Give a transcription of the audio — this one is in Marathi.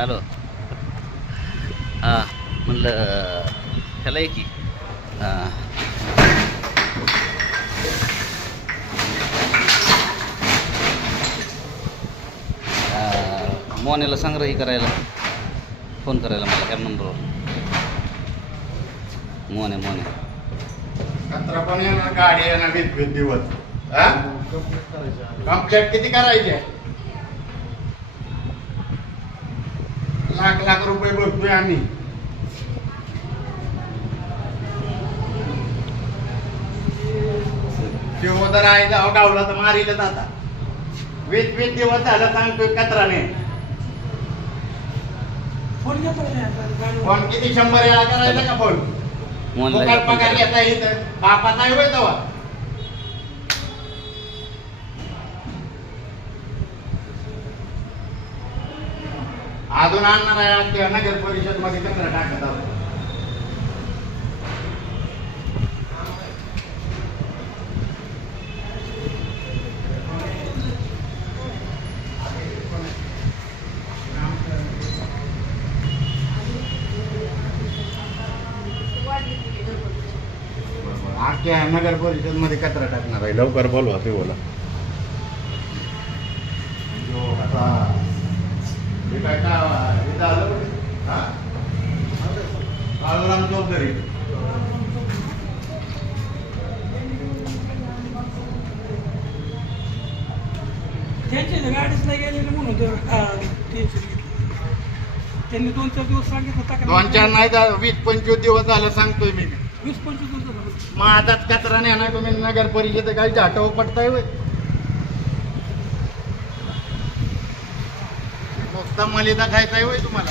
हॅलो. हां म्हणलं ह्याला आहे की मोन्याला संग्रही करायला फोन करायला मला ह्या नंबरवर. मोने कचरा पण येणार, गाडी येणार, विद्युत दिवस कंप्लेंट किती करायचे? लाख रुपये भरतोय आम्ही. शिवोदर आहे जाऊ गावला तर मारीलच आता. 20 दिवस झालं सांगतोय कचराने. फोन किती 100 वेळा करायचा का फोन? पगार घेता येतं बापाचा आहे होय तेव्हा. अजून आणणार आहे नगर परिषद मध्ये कचरा टाकत आहोत. आख्या नगर परिषद मध्ये कचरा टाकणार आहे. लवकर बोलवा ते बोला. आळूराम चौधरी गाडीच नाही गेलेली म्हणून त्यांनी 2-4 दिवस सांगितलं. 2-4 नाही 20-25 दिवस झालं सांगतोय मी. 20-25 दिवस झालं. माझाच कचरा नाही ना तुम्ही नगर परिषद काही झाटाव पडताय होय. नुसता मलिदा खायचा आहे होय तुम्हाला.